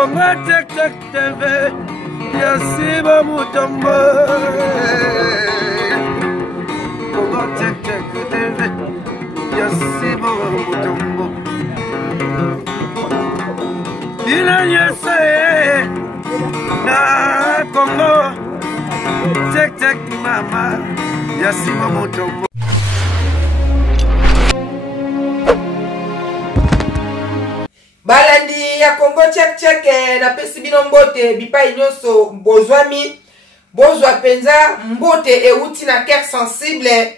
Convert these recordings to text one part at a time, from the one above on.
Congo Check Check TV, Yasiba Mutombo. Congo Check Check TV, Yasiba Mutombo. Ina yese na Congo Check Check mama, Yasiba Mutombo. Balandi ya Congo Check Check na pesi bino mbote bipai nyonso bozwami bozwa penza mbote euti na cœur sensible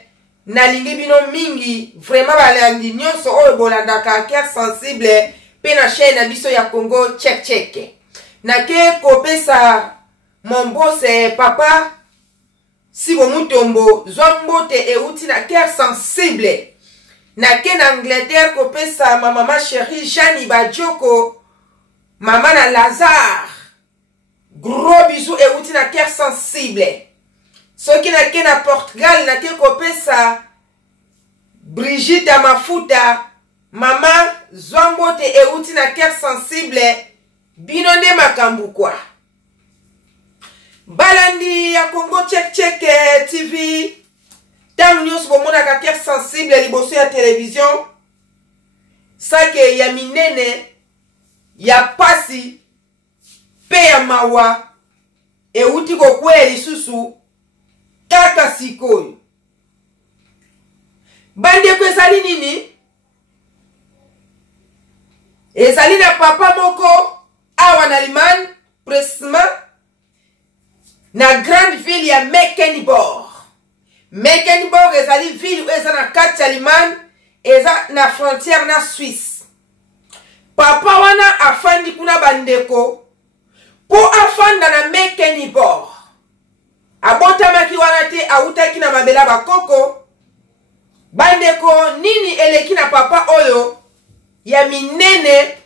na lingi bino mingi vraiment balandi nyonso oyo bolandaka cœur sensible pe na chaîne na biso ya Congo Check Check na ke kopesa mon boss papa Sibo Mutombo zwa mbote euti na cœur sensible na ken Angleterre kopesa ma maman chérie Jani Badioko maman na Lazare gros bisous et outi na cœur sensible soki na ken na Portugal na ke kopesa Brigitte Mafuta maman zwambote et outi na cœur sensible bino nde makambu kwa balandi ya Congo Check Check TV Tam news bomona ka cœur sensible liboso ya télévision sake ya minene ya pasi pe ya mawa e uti ko kweli susu kaka sikoyo bande ko ezali nini ezali na papa moko awa na Liman précisément na grande ville ya Mecklenburg Mecklenburg ezali ville eza na kati ya Liman eza na frontière na Suisse. Papa wana afandi kuna bandeko po afanda na Mecklenburg. Abotamaki wana te autaki na mabela bakoko. Bandeko nini eleki na papa oyo ya minene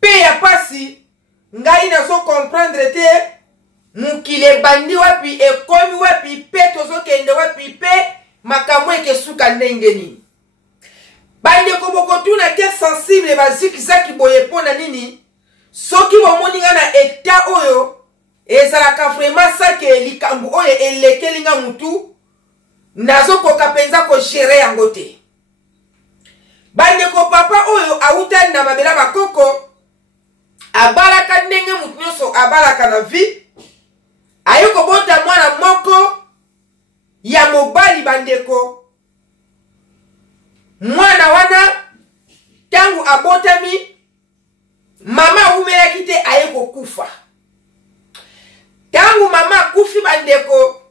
pe ya pasi ngai nazo comprendre te mukile bandi wapi ekomi wapi pe tozo kende wapi pe makambo ekesuka ndenge nini bandi ko bokotu na cœur sensible bazikizaki boye pona nini soki bomoninga na eta oyo ezalaka vraiment sake likambo oyo elekelinga mutu nazo koka penza ko gérer yango te bandi ko papa oyo awutani na mabela bakoko abalaka ndenge mutu nyonso abalaka na vie ayoko bota mwana moko ya mobali bandeko mwana wana tangu abotami mama umelaki te ayeko kufa tangu mama kufi bandeko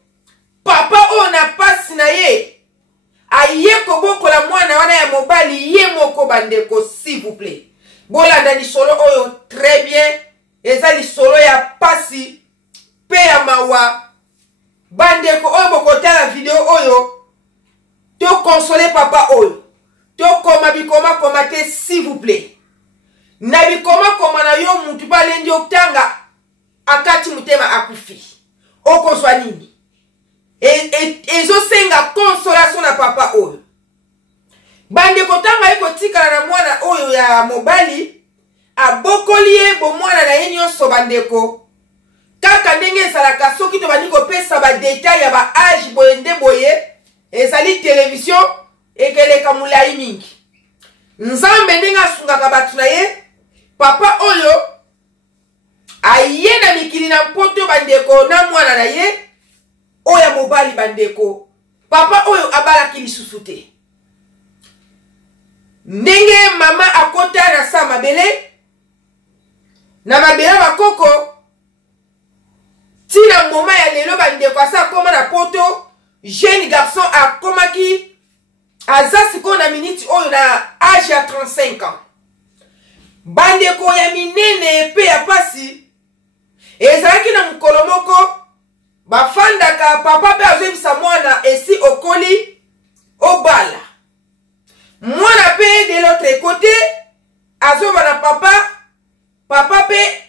papa o na pasi na ye ayeko bokola mwana wana ya mobali ye moko bandeko s'il vous plaît bolanda lisolo oyo très bien eza lisolo ya pasi pe ya mawa bandeko oyo bokotala video oyo to consoler papa oyo to koma bikoma koma te s'il vous plaît na bikoma koma na yo mutu balendi okutanga akati mutema akufi okozwa nini ezosenga consolation na papa oyo bandeko tanga ekotikala na mwana oyo ya mobali abokoli ye bomwana na ye nyonso bandeko kaka ndenge esalaka soki to bandi kopesa ba detail ya ba age boye nde boye ezali television ekeleka mulai mingi nzambe ndenge asungaka batu na ye papa oyo aye na mikili na mpoto bandeko na mwana na ye oya mobali bandeko papa oyo abalaki lisusu te ndenge mama akota na sa mabele na mabela bakoko tina moma ya lelo bandeko asa koma na poto jeune garçon akomaki aza siko na minute oyo na âge ya 35 ans bandeko ya minene pe ya pasi ezalaki na mukolo moko bafandaka papa pe azobisa mwana esi okoli obala mwana pe de l'autre côté azobana papa pe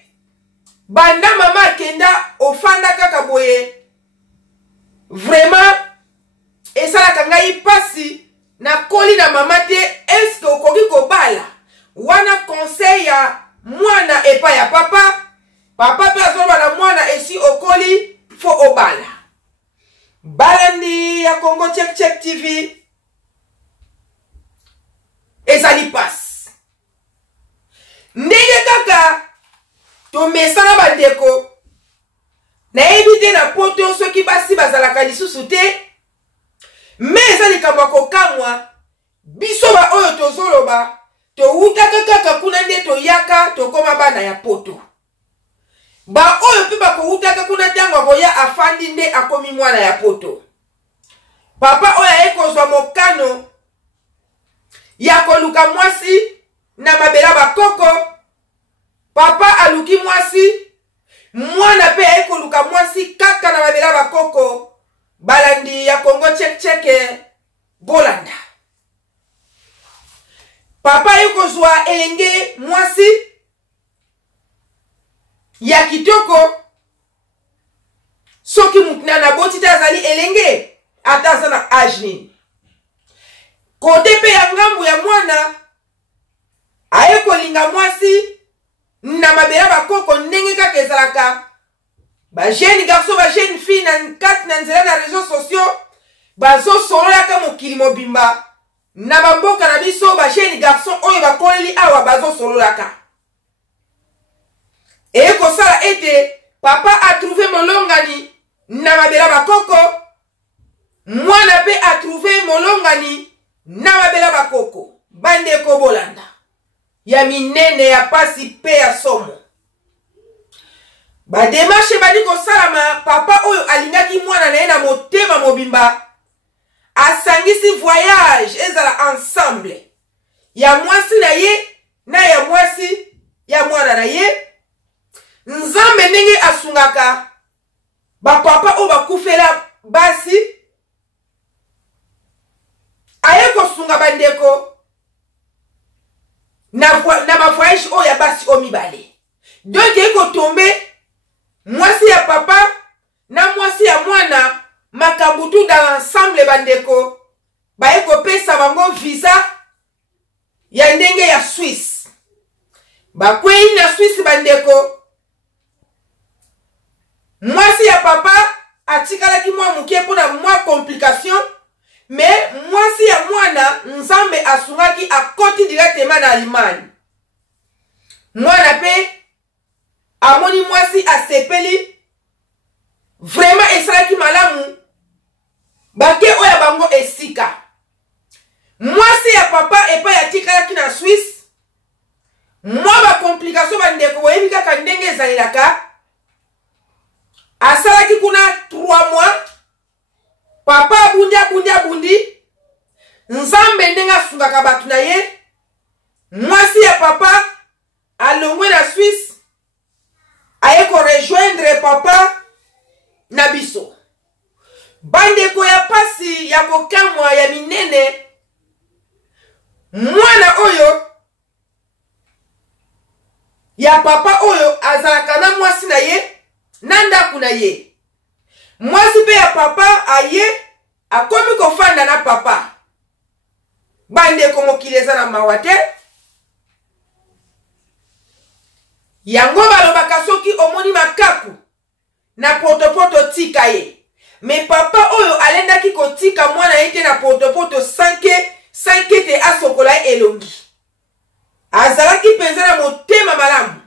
banda mama kenda ofanda kaka boye vraiment esalaka ngai pasi na koli na mama te eske okoki kobala wana conseil ya mwana epa ya papa, papa pe azoloba na mwana esi okoli fo obala. Balandi ya Congo Check Check TV ezali passe. Ndenge kaka to mesana bandeko na ebite na poto soki basi bazalaka lisusu te, me ezali kamwa kokamwa biso ba oyo tozoloba to utaka kaka kuna nde to yaka to koma bana ya poto. Ba oyo pe bakouta kuna tango akoya afandi nde akomi mwana ya poto. Papa oyo ekozwa mokano ya koluka mwasi na mabela bakoko. Papa aluki mwasi, mwana pe ekoluka mwasi kaka na mabela bakoko. Balandi ya Congo Check Check bolanda. Papa ekozwa elenge mwasi ya kitoko soki mutna na boti tazali elenge ataza na ajni. Kote pe ya ngambu ya mwana ayekolinga mwasi na mabela bakoko ndenge kaka ezalaka. Ba jeune garçon ba jeune fille na kati na nzela na réseaux sociaux bazo sololaka mokili mobimba. Na bamboka na biso ba jeune garçon oyo bakoleli awa bazo sololaka. Et comme ça été, papa a trouvé molongani na mabela bakoko. Moi na pe a trouvé molongani na mabela bakoko. Bande ko bolanda. Ya minene ya pasi pe ya somo. Ba démarche badi ko salama papa oyo alingaki mwana na ena motema mobimba. Asangisi voyage ezala ensemble. Ya mwasi na ye na ya mwasi ya mwana na ye. Nzambe ndenge asungaka ba papa o bakufela basi ayeko sunga bandeko na ba voyage o ya basi o mibale. Donc eko tombe mwasi ya papa na mwasi ya mwana makambutu dans l'ensemble bandeko bayeko pesa bango visa ya ndenge ya Suisse. Bakwei na Suisse bandeko. Mwasi ya papa atikalaki mwa mukie pona mwa complication, mais mwasi ya mwana nzambe asungaki akoti directement na Allemagne. Mwana pe amoni mwasi asepeli vraiment esalaki malamu bake oya bango esika. Mwasi ya papa epa ya tikalaki na Suisse, mwa ba complication bandeko boyebi kaka ndenge ezalelaka. Asalaki kuna 3 mois. Papa abundi. Nzambe ndenga asungaka batu na ye. Mwasi ya papa alongwe na Suisse. Ayeko rejoindre papa na biso. Bandeko ya pasi ya kokamwa ya minene. Mwana oyo ya papa oyo azalaka na mwasi na ye. Nanda kuna ye. Mwasi pe ya papa aye akomi kofanda na papa. Bande komokileza na mawate. Yango balobaka soki omoni makaku na potopoto tika ye. Me papa oyo alendaki kotika mwana yete na potopoto sanke te asokola elongi. Azalaki penza na motema malamu.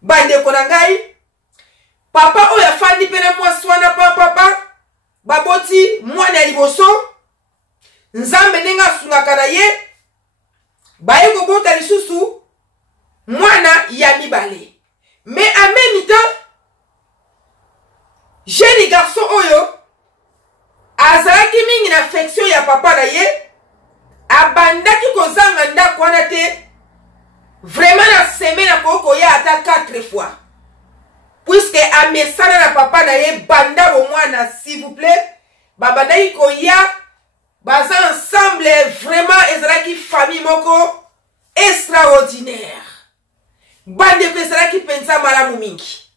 Bande konangai. Papa oyo afandi pena mwasi wana papa baboti mwana ya liboso. Nzambe nenga asungaka na ye. Bayeko bota lisusu mwana ya mibale. Mais en même temps jeune garçon oyo azalaki mingi na affection ya papa na ye. Abandaki kozanga ndako wana te. Vraiment na semaine akoko ya ata 4 fois. Puisque amesana na papa na ye banda au mwana s'il vous plaît. Babanda iko ya baza ensemble vraiment ezalaki famille moko extraordinaire. Bande ko ezalaki pensa malamu mingi.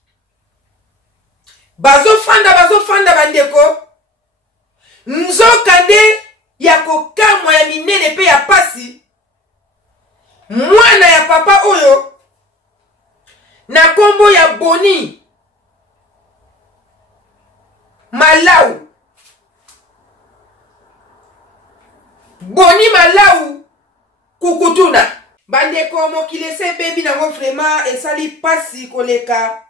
Bazo fanda bandeko. Nzokande ya kokamwa ya minene pe ya pasi. Mwana ya papa oyo na kombo ya Boni Malau. Boni Malau Kukutuna. Bandeko mokili se bebi nango vraiment esali pasi koleka.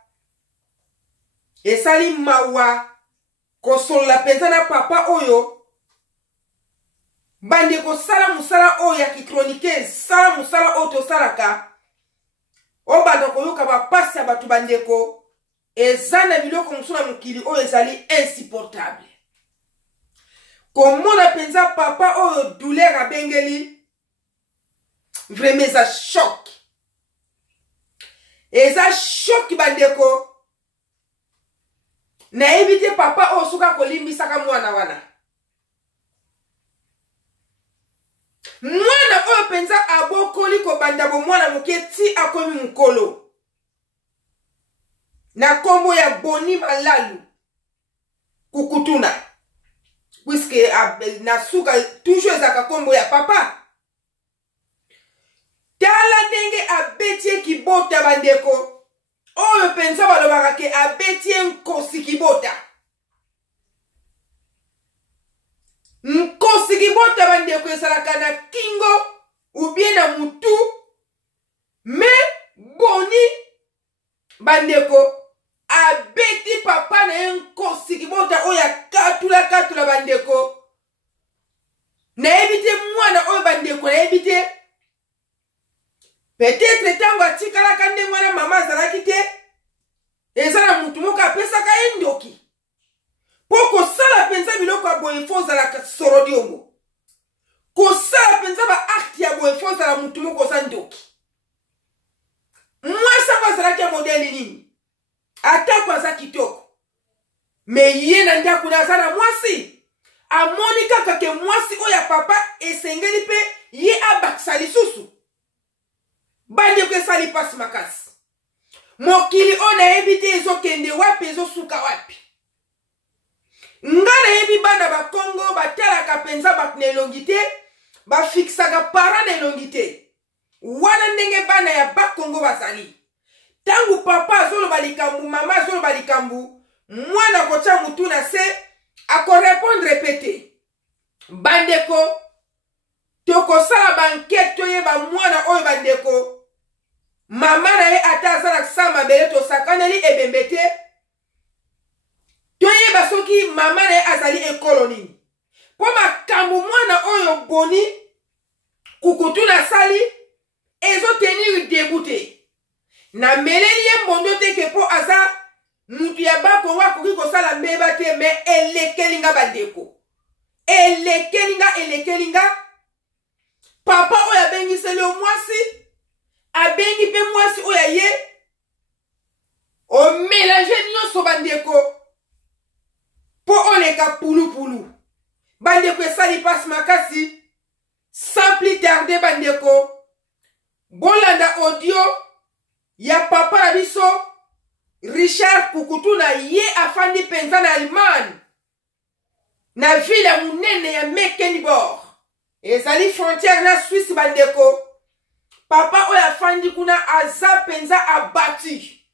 Esali mawa kosolola penza na papa oyo. Bandeko sala musala oyo ya kikronike, sala musala oyo tosalaka. O bandeko yoka ba pasi ya batu bandeko. Ezana biloko musuna mokili oyo ezali insupportable. Komona penza papa oyo douleur abengeli. Vraiment eza choc. Eza choc bandeko. Na ebite papa oyo suka kolimbisaka mwana wana. Mwana oyo penza abokoli kobanda bo mwana moke ti akomi mukolo. Na kombo ya Boni Malalu Kukutuna. Puisque na suka toujours ezaka kombo ya papa. Tala ndenge abetie kibota bandeko. Oyo penza balobaka ke abetie nkosi kibota. Nkosi kibota bandeko esalaka na kingo ou bien na mutu. Mais Boni bandeko abeti papa na nkosi kibota oya katula bandeko. Na ebite mwana oyo bandeko na ebite. Peut-être tango atikala kande mwana mama zalaki te. Ezala mutu moko apesaka endoki. Poko sala penza biloko ya boye fo zalaka sorodi ongo. Ko sala penza ba acte ya boye fo zala mutu moko za ndoki. Mwasa kwa zalaki ya modeli nini? Ata kwa za kitoko. Me ye na ndaku na zana mwasi. Amoni kaka ke mwasi oya papa esengeli pe ye abakisa lisusu. Bande kwe sali pasi makasi. Mokili ona ebite ezo kende wapi ezo suka wapi. Ngana ebi banda ba Congo batala kapenza bat nelongite. Ba fixaga para nelongite. Wana ndenge bana ya ba Congo basali. Tangu papa azolo balikambu, mama azolo balikambu. Mwana kocha mutu na se. Ako répondre répété. Bandeko. Toko sala banket toye ba mwana oyo bandeko. Mama na ye atazala sama bele to sakaneli ebembete. Toye basoki mama na ye azali ekoloni. Po makambu mwana oyo Boni Kukutuna sali ezo tenir débouté. Na meleli ye mbondo te ke po aza mutu ya bako wa koki sala mbeba te me elekelinga bandeko. Elekelinga. Papa oya bengi sele o mwasi. Abengi pe mwasi oya ye. O mélange nyonso bandeko. Po oleka pulu. Bandeko esali pasi makasi. Sans plus tarder bandeko. Bolanda audio. Ya papa na biso. Richard Kukutuna ye afandi penza na Allemagne. Na ville ya munene ya Mecklenburg. Ezali frontière na Suisse bandeko. Papa oya fandi kuna aza penza abati.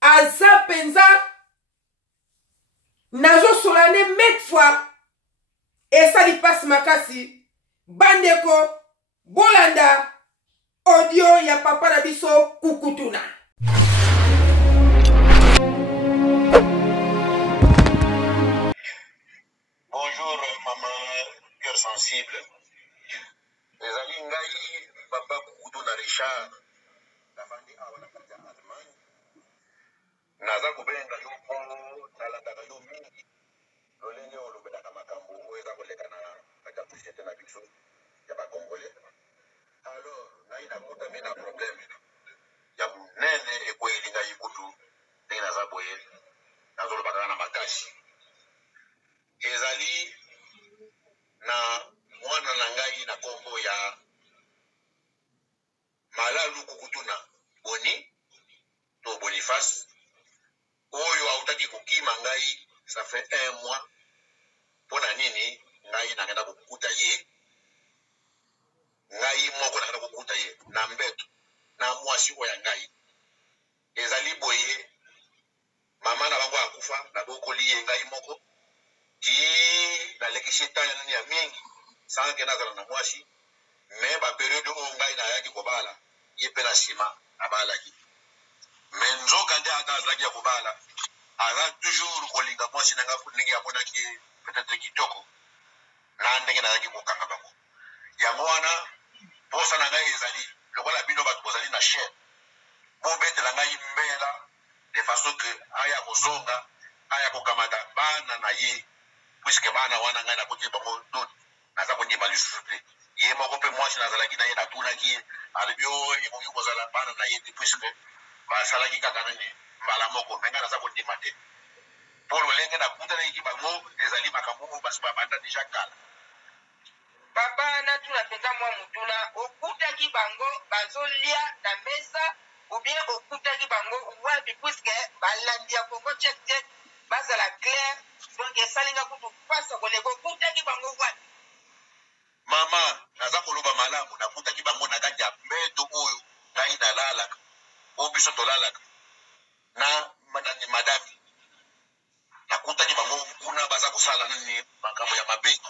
Aza penza nazo solane mek fois. Esali pasi makasi. Bandeko bolanda audio ya papa na biso Kukutuna. Bonjour maman cœur sensible. Ezali ngai papa Kukutuna Richard. Nafandi awa na kati ya Allemagne. Naza kubenga yo po nalandaka yo mingi. Lolenge olobelaka makambo oyo eza koleka na kati ya société na biso ya bakongole. Alors ngai nakutami na problème ya munene ekweli ngai kutu ndenge naza boye nazolobaka na makasi. Ezali na mwana na ngai na kombo ya Malalu Kukutuna Boni to Boniface oyo autaki kukima ngai ça fait 1 mois. Pona nini ngai nakenda kukuta ye. Ngai moko nakenda kukuta ye na mbeto na mwasi oya ngai ezali boye mama na bango akufa na bokoli ye ngai moko ti nalekisi tanya nani ya mingi sanga ke nazala na mwasi me baperiode oyo ngai nayaki kobala ye mpe na nsima abalaki me nzoka nde ata azalaki ya kobala aza toujours kolinga mwasi na nga ndenge amonaki peut-être kitoko na ndenge nazalaki kokanga bango yango wana posa na ngai ezali lokola bino bato bozali na chaîne bobetela ngai mbela de façon que aya kozonga aya kokamata bana na ye puisque bana wana ngai nakoti bango doti naza kondima lisusu te ye moko mpe mwasi nazalaki na ye natunaki ye alobi oyo ekoki kozala bana na ye te puisque basalaki kaka nani mbala moko me ngai naza kondima te mpo lolenge nakutanaki bango ezali makambo oyo basi babanda deja kala. Papa natuna mpenza mwa mutuna okutaki bango bazolia na mesa ou bien okutaki bango wapi puisque balandi ya Congo check bazala clair donc esalinga kutu pasa koleko okutaki bango wapi? Mama naza koloba malamu nakutaki bango na kati ya mbeto oyo ngai nalalaka oyo biso tolalaka na madami nakutaki bango kuna baza kosala nini makambo ya mabe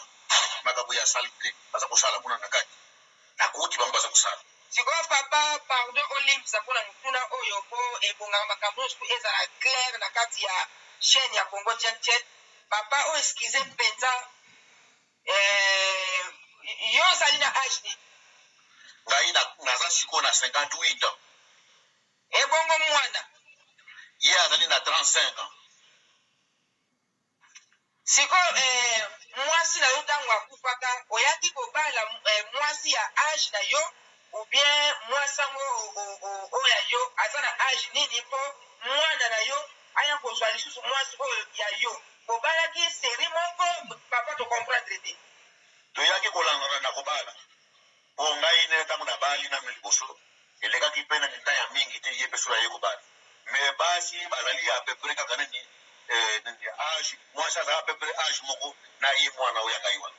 makambo ya salite baza kosala kuna na kati nakuti bango baza kosala sikoyo papa pardon olimbisa mpona mutuna oyo po ebongaka makambo nyonso ezala clair na kati ya chaîne ya Congo check papa oyo eskize mpenza yo ozali na age nini? ngai naza sikoyo na 58 ans ebongo mwana ye azali na 35 ans sikoyo mwasi na yo ntango akufaka oyaki kobala mwasi ya age na yo ou bien mwasi yango oyo ya yo aza na age nini mpo mwana na yo aya kozwa lisusu mwasi oyo ya yo bobalaki seri moko papa tocomprendre te toyaki kolangana na kobala mpo ngai ne ntango nabali nano liboso elekaki mpe na minta ya mingi te ye mpe so ya ye kobala me basi bazali ya pepre kaka nini age mwasi azala à peu près age moko na ye mwana oyo ya ngai wana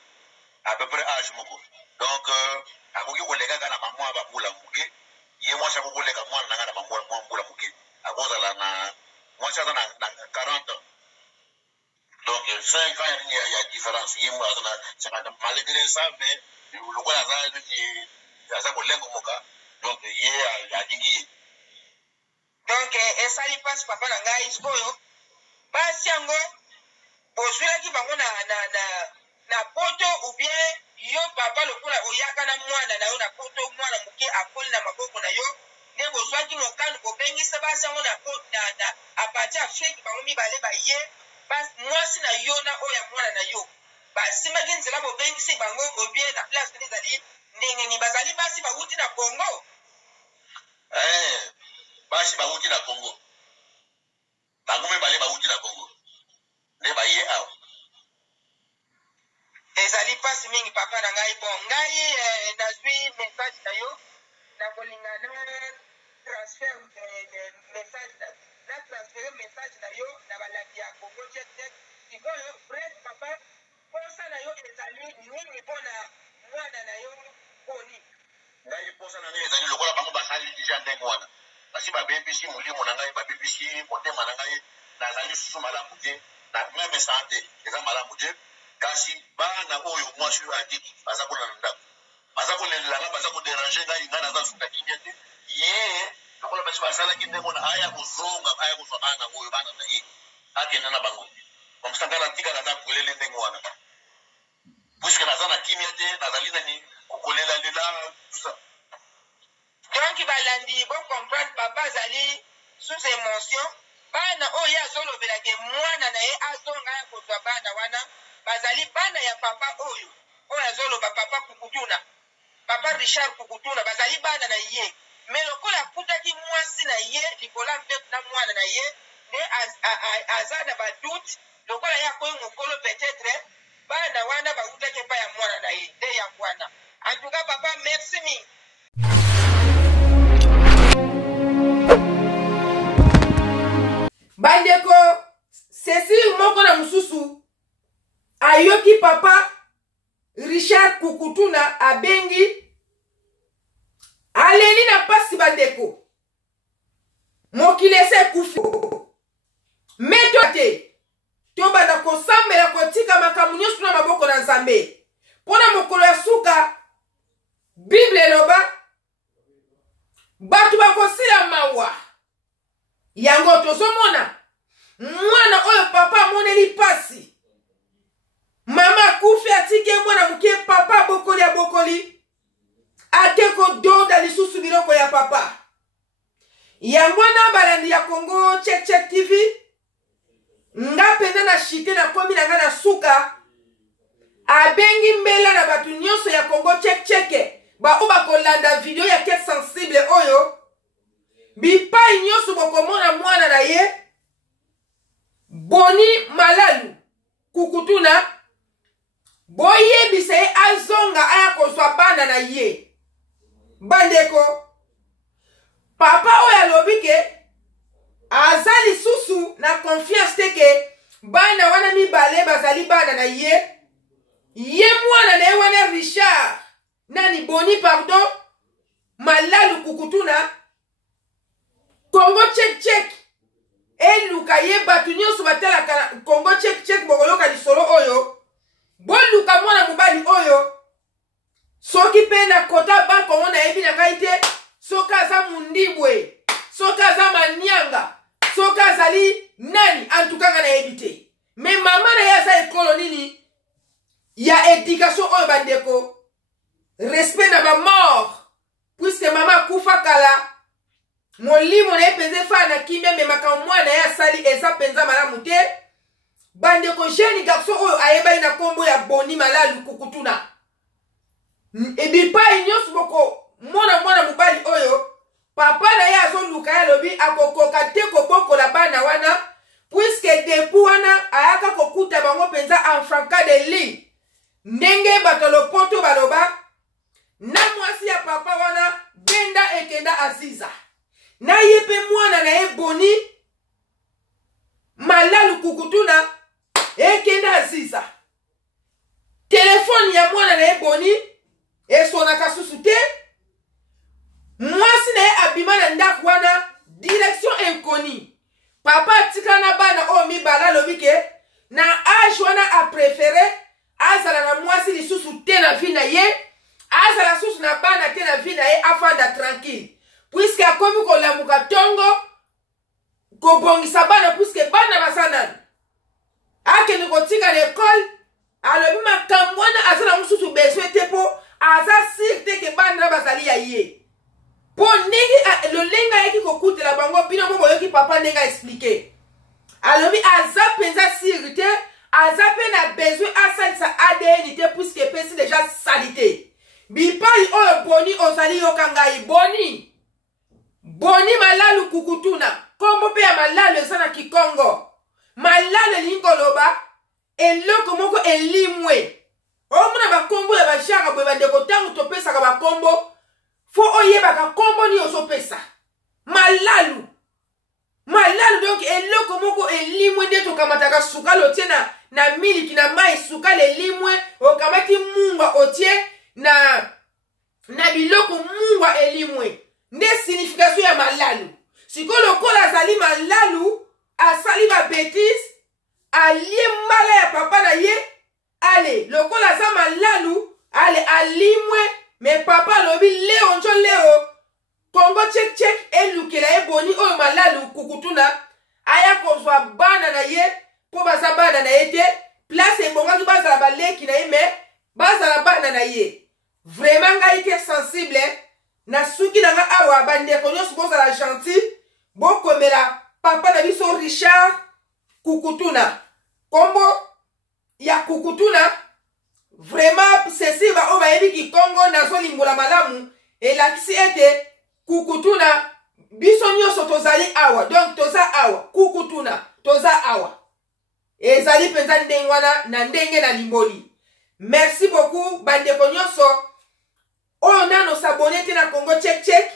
à peu près age moko donc akoki kolekaka na bamwa bambula moke ye mwasi akoki koleka mwana na ngai na bamwa mbula moke akozala na mwasi aza na 40 ans donc 5 ans ya différence ye mwana aza na 50 malgré ça mais lokola aza kolengo moka donc ye alingi ye donc esali mpasi papa na ngai sikoyo basi yango bozwelaki bango na poto ou bien yo papa lokola oyaka na mwana na yo na poto mwana moke akoli na maboko na yo nde bozwaki mokano bobengisa basi yango na apati afeki bango mibale baye mwasi na yo na oyo ya mwana na yo basimaki nzela bobengisi bango ou bien na place kini ezali ndenge ni bazali basi bawuti na Congo basi bawuti na Congo bango mibale bawuti na Congo nde baye awa ezali mpasi mingi papa na ngai bon ngai nazwi message na yo nakolinga na transfert message na transfert message na yo na balandi ya Congo check sikoyo bref papa posa na yo ezali nini mpona mwana na yo poni ngai posa na ngai ezali lokola bango basali deja ndenge wana basi babebisi molimo na ngai babebisi motema na ngai nazali susu malamu te na meme sante eza malamu te kasi bana oyo mwasi oyo atiki baza kolala ndako baza kolelelanga baza koderange ngai naza suka kimia te ye lokola basi basalaki ndenge wana aya kozonga aya kozwa bana oyo bana na ye akenda na bango komsanga natika naza kolele ndenge wana puisque naza na kimia te nazali nani kokolelalela tusa donc balandi bocomprendre papa azali sous émotion bana oyo azolobelake mwana na ye azonga ya kozwa bana wana bazali bana ya papa oyo azoloba papa Kukutuna papa Richard Kukutuna bazali bana na ye me lokola akutaki mwasi na ye likola mpepu na mwana na ye nde aza na badute lokola ye akoyi mokolo peut-être bana wana bawutaki epai ya mwana na ye nde yango wana en tout cas papa merci mingi bandeko Cécile moko na mususu ayoki papa Richard Kukutuna abengi aleli na pasi bandeko mokili kufi meto te to banda kosambela kotika makambo nyonso na maboko na Nzambe pona mokolo ya suka Bible eloba batu bakosila mawa yango tozomona mwana oyo papa amoneli pasi mama kufi atike mwana muke papa bokoli ya bokoli ate kodonda lisusu biloko ya papa yango na balandi ya Congo Check TV nga pena na shite na komi na nga na suka abengi mbela na batu nyonso ya Congo Check ba oba kolanda video ya Cœur Sensible oyo bipai nyonso bokomona mwana na ye Boni Malalu Kukutuna boyebisa ye azonga aya kozwa bana na ye bandeko papa oyo alobi ke aza lisusu na confiance teke bana wana mibale bazali bana na ye mwana na ye wana Richard nani Boni pardon Malalu Kukutuna Congo Check eluka ye batu nyonso batalaka Congo Check bokoloka lisolo oyo boluka mwana mobali oyo soki pe na kota banko mona yebi na ngai te soki aza mundibwe soki aza manyanga soki azali nani antukanga na yebi te me mama na ye aza ekolo nini ya éducation oyo bandeko respect na ba mort puisque mama kufa kala molimo na ye penze fa na kimbe me makambo mwana ye asali eza penza malamu te bandeko jeune garçon oyo ayebali na kombo ya Boni Malalu Kukutuna ebipai nyonso boko mwana mobali oyo papa na ye azoluka ya lobi akokoka te kobokola bana wana puisque depu wana ayaka kokuta bango penza en franca de lit ndenge bato lopoto baloba na mwasi ya papa wana benda ekenda aziza na ye pe mwana na ye Boni Malalu Kukutuna ekenda aziza telefone ya mwana na ye Boni esonaka susu te mwasi na ye abima na ndako wana direction inconnue papa atika na bana oyo mibala alobi ke na age wana aprefere azala na mwasi lisusu te na vi na ye azala susu na bana te na vi na ye afanda tranquille puisque akomi kolamuka tongo kobongisa bana puisque bana baza nani akende kotika l'école alobi makambo wana aza na mosusu besoin te mpo aza sir te ke bana bazali ya ye mpo ndenge lolenge ayeki kokutela bango bino mo boyoki papa ndenge aexplike alobi aza mpenza sir te aza mpe na besoin asalisa ADN te puisque epesi deja sali te bipai oyo Boni ozali yoka ngai Boni Malalu Kukutuna kombo pe ya Malalu eza na Kikongo Malalu lingoloba eloko moko elimwe omona bakombo ya bashaka bwe bandeko tangu topesaka bakombo fo oyebaka kombo ni osopesa Malalu donc eloko moko elimwe nde tokamataka sukali otie na miliki na mai sukali elimwe okamati mungwa otie na biloko mungwa elimwe nde signification ya Malalu siko lokola azali Malalu asali ba bêtise alie mbala ya papa na ye ale lokola aza Malalu ale alimwe me papa lobi leo njo leo Congo Check elukela ye Boni oyo Malalu Kukutuna aya kozwa bana na ye po baza bana na ye te place ebongaki bazala baleki na ye me bazala bana na ye vraiment ngai Cœur Sensible na suki na nga awa bandeko nyonso bozala gentil bokomela papa na biso Richard Kukutuna kombo ya Kukutuna vraiment ceci ba oyo bayebi Kikongo nazolimbola malamu elakisi ete Kukutuna biso nyonso tozali awa donc toza awa Kukutuna toza awa ezali penza ndenge wana na ndenge na limboli merci beaucoup bandeko nyonso oyo nano s'abonner te na Congo Check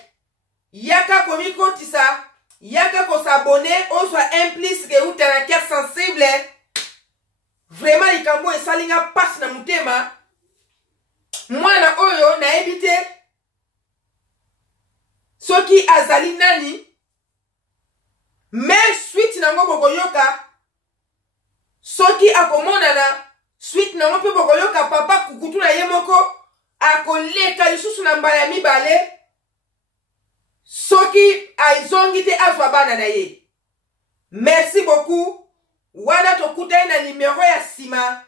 yaka komikotisa yaka kosabone ozwa implice ke uta na Cœur Sensible vraiment likambo esalinga pasi na mutema mwana oyo nayebi te soki azali nani mais suite nango bokoyoka soki akomonana suite nango mpe bokoyoka papa kukutu na ye moko akoleka lisusu na mbala ya mibale soki aizongi te azwa bana na ye. Merci beaucoup. Wana tokuta na numéro ya sima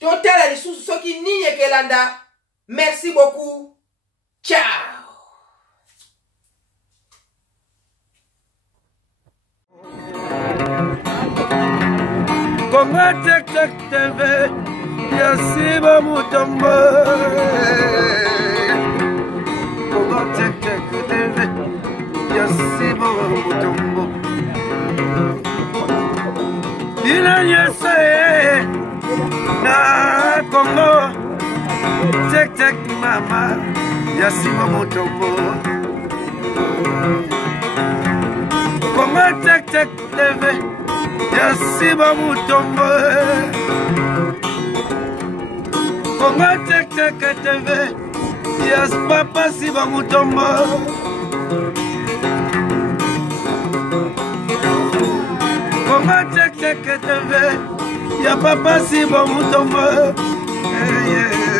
totala lisusu soki nini ekelanda. Merci beaucoup. Ciao. Konga tek tek TV Yasiba Mutombo. Konga tek tek TV Yasiba Mutombo. Ina yese na Kongo tek tek mama Yasiba Mutombo. Konga tek tek TV Yasiba Mutombo. Konga tek tek TV Yas papa Siba Mutombo. Konga tek tek TV Ya papa Siba Mutombo. Yeah, yeah.